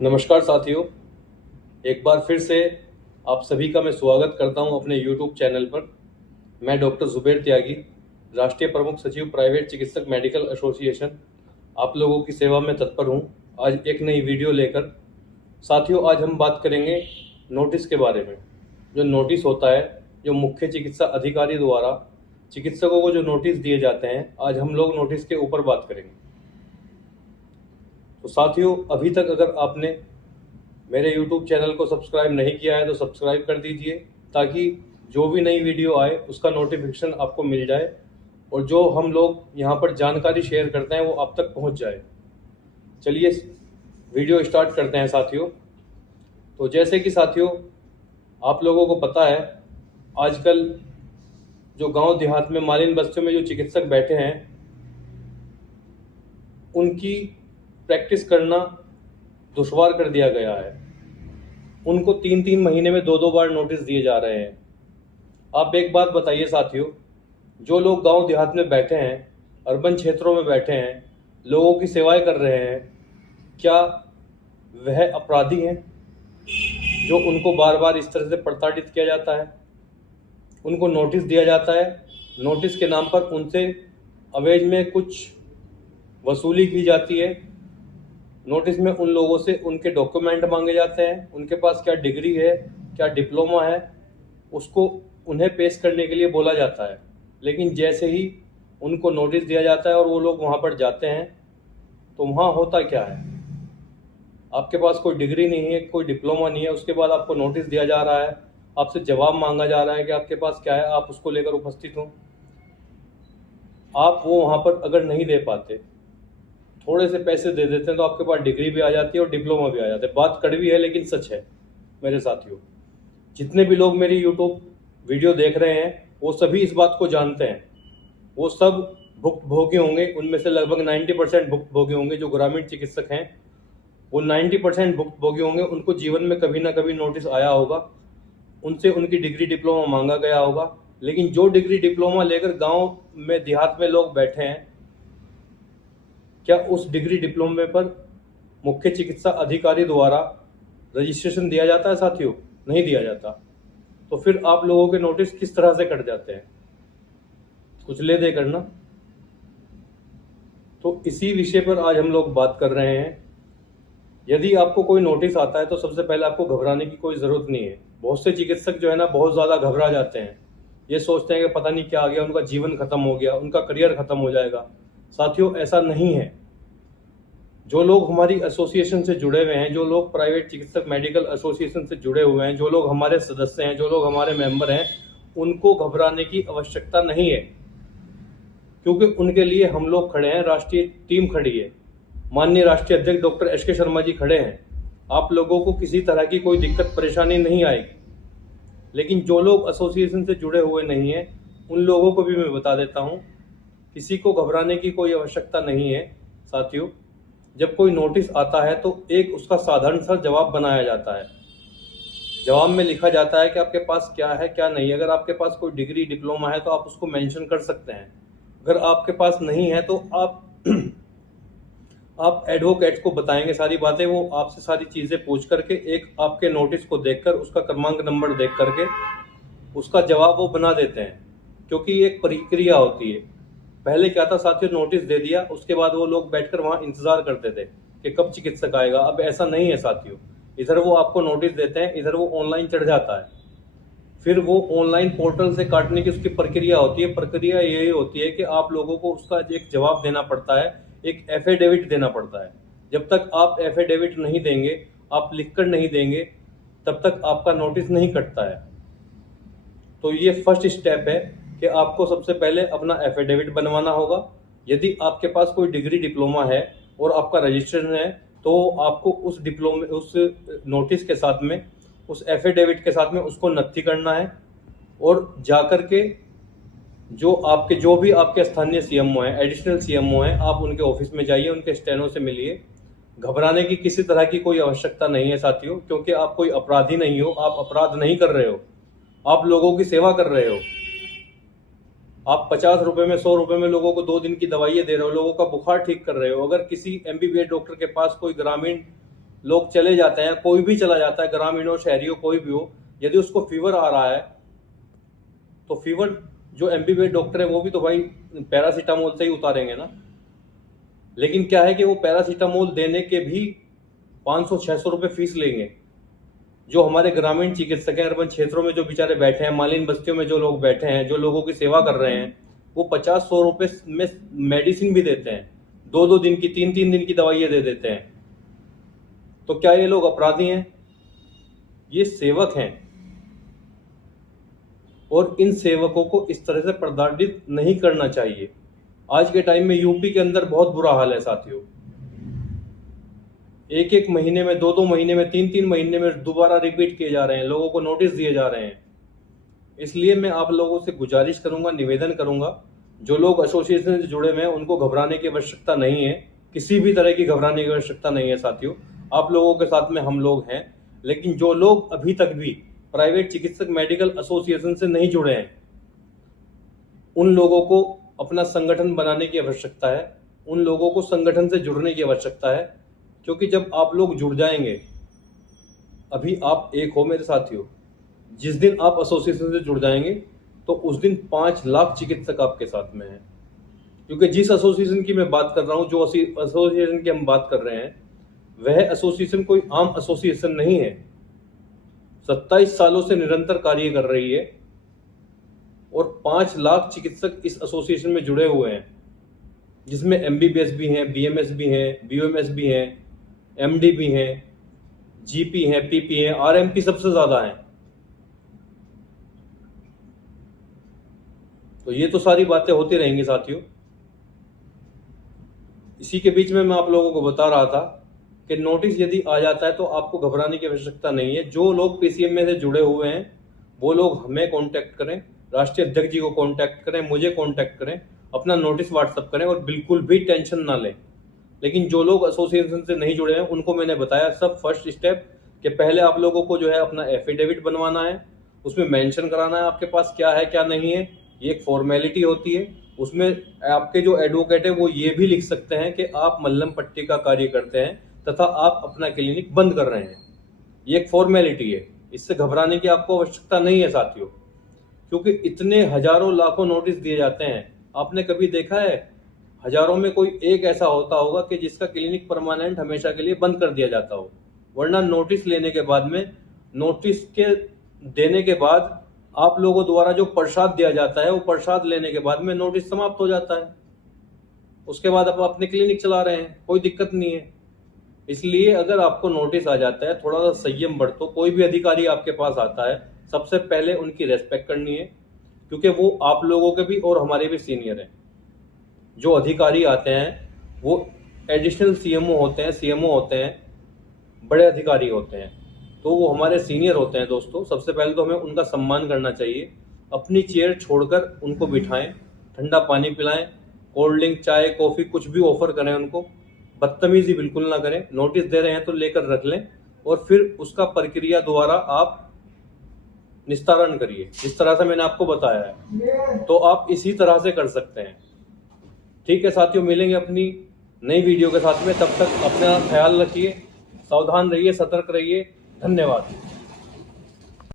नमस्कार साथियों, एक बार फिर से आप सभी का मैं स्वागत करता हूं अपने YouTube चैनल पर। मैं डॉक्टर जुबैर त्यागी, राष्ट्रीय प्रमुख सचिव प्राइवेट चिकित्सक मेडिकल एसोसिएशन, आप लोगों की सेवा में तत्पर हूं। आज एक नई वीडियो लेकर साथियों, आज हम बात करेंगे नोटिस के बारे में। जो नोटिस होता है, जो मुख्य चिकित्सा अधिकारी द्वारा चिकित्सकों को जो नोटिस दिए जाते हैं, आज हम लोग नोटिस के ऊपर बात करेंगे। तो साथियों, अभी तक अगर आपने मेरे YouTube चैनल को सब्सक्राइब नहीं किया है तो सब्सक्राइब कर दीजिए, ताकि जो भी नई वीडियो आए उसका नोटिफिकेशन आपको मिल जाए और जो हम लोग यहाँ पर जानकारी शेयर करते हैं वो आप तक पहुँच जाए। चलिए वीडियो स्टार्ट करते हैं साथियों। तो जैसे कि साथियों, आप लोगों को पता है, आजकल जो गांव देहात में मालिन बस्तियों में जो चिकित्सक बैठे हैं, उनकी प्रैक्टिस करना दुश्वार कर दिया गया है। उनको 3-3 महीने में 2-2 बार नोटिस दिए जा रहे हैं। आप एक बात बताइए साथियों, जो लोग गांव देहात में बैठे हैं, अर्बन क्षेत्रों में बैठे हैं, लोगों की सेवाएं कर रहे हैं, क्या वह अपराधी हैं जो उनको बार बार इस तरह से प्रताड़ित किया जाता है, उनको नोटिस दिया जाता है, नोटिस के नाम पर उनसे अवेज में कुछ वसूली की जाती है, नोटिस में उन लोगों से उनके डॉक्यूमेंट मांगे जाते हैं, उनके पास क्या डिग्री है, क्या डिप्लोमा है, उसको उन्हें पेश करने के लिए बोला जाता है। लेकिन जैसे ही उनको नोटिस दिया जाता है और वो लोग वहाँ पर जाते हैं, तो वहाँ होता क्या है, आपके पास कोई डिग्री नहीं है, कोई डिप्लोमा नहीं है, उसके बाद आपको नोटिस दिया जा रहा है, आपसे जवाब मांगा जा रहा है कि आपके पास क्या है, आप उसको लेकर उपस्थित हो। आप वो वहाँ पर अगर नहीं दे पाते, थोड़े से पैसे दे देते हैं, तो आपके पास डिग्री भी आ जाती है और डिप्लोमा भी आ जाता है। बात कड़वी है लेकिन सच है मेरे साथियों। जितने भी लोग मेरी यूट्यूब वीडियो देख रहे हैं, वो सभी इस बात को जानते हैं। वो सब भुक्तभोगी होंगे, उनमें से लगभग 90% भुक्तभोगी होंगे। जो ग्रामीण चिकित्सक हैं वो 90% भुक्तभोगी होंगे। उनको जीवन में कभी ना कभी नोटिस आया होगा, उनसे उनकी डिग्री डिप्लोमा मांगा गया होगा। लेकिन जो डिग्री डिप्लोमा लेकर गांव में देहात में लोग बैठे हैं, क्या उस डिग्री डिप्लोमे पर मुख्य चिकित्सा अधिकारी द्वारा रजिस्ट्रेशन दिया जाता है साथियों? नहीं दिया जाता। तो फिर आप लोगों के नोटिस किस तरह से कट जाते हैं? कुछ ले दे करना। तो इसी विषय पर आज हम लोग बात कर रहे हैं। यदि आपको कोई नोटिस आता है तो सबसे पहले आपको घबराने की कोई ज़रूरत नहीं है। बहुत से चिकित्सक जो है ना, बहुत ज़्यादा घबरा जाते हैं। ये सोचते हैं कि पता नहीं क्या आ गया, उनका जीवन खत्म हो गया, उनका करियर खत्म हो जाएगा। साथियों, ऐसा नहीं है। जो लोग हमारी एसोसिएशन से जुड़े हुए हैं, जो लोग प्राइवेट चिकित्सक मेडिकल एसोसिएशन से जुड़े हुए हैं, जो लोग हमारे सदस्य हैं, जो लोग हमारे मेंबर हैं, उनको घबराने की आवश्यकता नहीं है, क्योंकि उनके लिए हम लोग खड़े हैं। राष्ट्रीय टीम खड़ी है, माननीय राष्ट्रीय अध्यक्ष डॉक्टर एस के शर्मा जी खड़े हैं। आप लोगों को किसी तरह की कोई दिक्कत परेशानी नहीं आएगी। लेकिन जो लोग एसोसिएशन से जुड़े हुए नहीं हैं, उन लोगों को भी मैं बता देता हूं, किसी को घबराने की कोई आवश्यकता नहीं है साथियों। जब कोई नोटिस आता है तो एक उसका साधारण सा जवाब बनाया जाता है। जवाब में लिखा जाता है कि आपके पास क्या है, क्या नहीं। अगर आपके पास कोई डिग्री डिप्लोमा है तो आप उसको मेंशन कर सकते हैं। अगर आपके पास नहीं है तो आप आप एडवोकेट को बताएंगे सारी बातें। वो आपसे सारी चीज़ें पूछ करके, एक आपके नोटिस को देखकर, उसका क्रमांक नंबर देख करके उसका जवाब वो बना देते हैं। क्योंकि ये एक प्रक्रिया होती है। पहले क्या था साथियों, नोटिस दे दिया, उसके बाद वो लोग बैठकर वहाँ इंतजार करते थे कि कब चिकित्सक आएगा। अब ऐसा नहीं है साथियों। इधर वो आपको नोटिस देते हैं, इधर वो ऑनलाइन चढ़ जाता है। फिर वो ऑनलाइन पोर्टल से काटने की उसकी प्रक्रिया होती है। प्रक्रिया यही होती है कि आप लोगों को उसका एक जवाब देना पड़ता है, एक एफिडेविट देना पड़ता है। जब तक आप एफिडेविट नहीं देंगे, आप लिखकर नहीं देंगे, तब तक आपका नोटिस नहीं कटता है। तो ये फर्स्ट स्टेप है कि आपको सबसे पहले अपना एफिडेविट बनवाना होगा। यदि आपके पास कोई डिग्री डिप्लोमा है और आपका रजिस्ट्रेशन है, तो आपको उस डिप्लोमे, उस नोटिस के साथ में, उस एफिडेविट के साथ में उसको नत्थी करना है। और जाकर के जो भी आपके स्थानीय सीएमओ हैं, एडिशनल सीएमओ हैं, आप उनके ऑफिस में जाइए, उनके स्टेनो से मिलिए। घबराने की किसी तरह की कोई आवश्यकता नहीं है साथियों, क्योंकि आप कोई अपराधी नहीं हो, आप अपराध नहीं कर रहे हो, आप लोगों की सेवा कर रहे हो। आप 50 रुपए में, 100 रुपए में लोगों को 2 दिन की दवाइयाँ दे रहे हो, लोगों का बुखार ठीक कर रहे हो। अगर किसी एमबीबीएस डॉक्टर के पास कोई ग्रामीण लोग चले जाते हैं, कोई भी चला जाता है, ग्रामीण हो शहरी हो कोई भी हो, यदि उसको फीवर आ रहा है तो फीवर जो एमबीबीएस डॉक्टर है वो भी तो भाई पैरासीटामोल से ही उतारेंगे ना। लेकिन क्या है कि वो पैरासीटामोल देने के भी 500-600 रुपये फीस लेंगे। जो हमारे ग्रामीण चिकित्सक हैं, अर्बन क्षेत्रों में जो बेचारे बैठे हैं, मालिन बस्तियों में जो लोग बैठे हैं, जो लोगों की सेवा कर रहे हैं, वो 50-100 रुपये में मेडिसिन भी देते हैं, 2-2 दिन की, 3-3 दिन की दवाइयाँ दे देते हैं। तो क्या ये लोग अपराधी हैं? ये सेवक हैं, और इन सेवकों को इस तरह से प्रताड़ित नहीं करना चाहिए। आज के टाइम में यूपी के अंदर बहुत बुरा हाल है साथियों। 1-1 महीने में, 2-2 महीने में, 3-3 महीने में दोबारा रिपीट किए जा रहे हैं, लोगों को नोटिस दिए जा रहे हैं। इसलिए मैं आप लोगों से गुजारिश करूंगा, निवेदन करूंगा, जो लोग एसोसिएशन से जुड़े हुए हैं उनको घबराने की आवश्यकता नहीं है, किसी भी तरह की घबराने की आवश्यकता नहीं है साथियों। आप लोगों के साथ में हम लोग हैं। लेकिन जो लोग अभी तक भी प्राइवेट चिकित्सक मेडिकल एसोसिएशन से नहीं जुड़े हैं, उन लोगों को अपना संगठन बनाने की आवश्यकता है, उन लोगों को संगठन से जुड़ने की आवश्यकता है। क्योंकि जब आप लोग जुड़ जाएंगे, अभी आप एक हो मेरे साथियों, जिस दिन आप एसोसिएशन से जुड़ जाएंगे तो उस दिन 5 लाख चिकित्सक आपके साथ में हैं। क्योंकि जिस एसोसिएशन की मैं बात कर रहा हूं, जो एसोसिएशन की हम बात कर रहे हैं, वह एसोसिएशन कोई आम एसोसिएशन नहीं है। 27 सालों से निरंतर कार्य कर रही है और 5 लाख चिकित्सक इस एसोसिएशन में जुड़े हुए हैं, जिसमें एमबीबीएस भी हैं, बीएमएस भी हैं, बीओएमएस भी हैं, एमडी भी हैं, जीपी हैं, पीपी हैं, आरएमपी सबसे ज्यादा हैं। तो ये तो सारी बातें होती रहेंगी साथियों। इसी के बीच में मैं आप लोगों को बता रहा था कि नोटिस यदि आ जाता है तो आपको घबराने की आवश्यकता नहीं है। जो लोग पीसीएम में से जुड़े हुए हैं वो लोग हमें कांटेक्ट करें, राष्ट्रीय अध्यक्ष जी को कांटेक्ट करें, मुझे कांटेक्ट करें, अपना नोटिस व्हाट्सअप करें और बिल्कुल भी टेंशन ना लें। लेकिन जो लोग एसोसिएशन से नहीं जुड़े हैं उनको मैंने बताया सब फर्स्ट स्टेप कि पहले आप लोगों को जो है अपना एफिडेविट बनवाना है, उसमें मेंशन कराना है आपके पास क्या है क्या नहीं है। ये एक फॉर्मेलिटी होती है। उसमें आपके जो एडवोकेट है वो ये भी लिख सकते हैं कि आप मल्लम पट्टी का कार्य करते हैं तथा आप अपना क्लिनिक बंद कर रहे हैं। ये एक फॉर्मेलिटी है, इससे घबराने की आपको आवश्यकता नहीं है साथियों। क्योंकि इतने हजारों लाखों नोटिस दिए जाते हैं, आपने कभी देखा है हजारों में कोई एक ऐसा होता होगा कि जिसका क्लिनिक परमानेंट हमेशा के लिए बंद कर दिया जाता हो? वरना नोटिस लेने के बाद में, नोटिस के देने के बाद आप लोगों द्वारा जो प्रसाद दिया जाता है, वो प्रसाद लेने के बाद में नोटिस समाप्त हो जाता है। उसके बाद आप अपने क्लिनिक चला रहे हैं, कोई दिक्कत नहीं है। इसलिए अगर आपको नोटिस आ जाता है, थोड़ा सा संयम बरतो। कोई भी अधिकारी आपके पास आता है, सबसे पहले उनकी रेस्पेक्ट करनी है, क्योंकि वो आप लोगों के भी और हमारे भी सीनियर हैं। जो अधिकारी आते हैं वो एडिशनल सीएमओ होते हैं, सीएमओ होते हैं, बड़े अधिकारी होते हैं, तो वो हमारे सीनियर होते हैं दोस्तों। सबसे पहले तो हमें उनका सम्मान करना चाहिए। अपनी चेयर छोड़कर उनको बिठाएं, ठंडा पानी पिलाएं, कोल्ड ड्रिंक, चाय, कॉफ़ी कुछ भी ऑफर करें उनको। बदतमीजी बिल्कुल ना करें। नोटिस दे रहे हैं तो लेकर रख लें और फिर उसका प्रक्रिया द्वारा आप निस्तारण करिए, जिस तरह से मैंने आपको बताया है। तो आप इसी तरह से कर सकते हैं। ठीक है साथियों, मिलेंगे अपनी नई वीडियो के साथ में। तब तक अपना ख्याल रखिए, सावधान रहिए, सतर्क रहिए। धन्यवाद।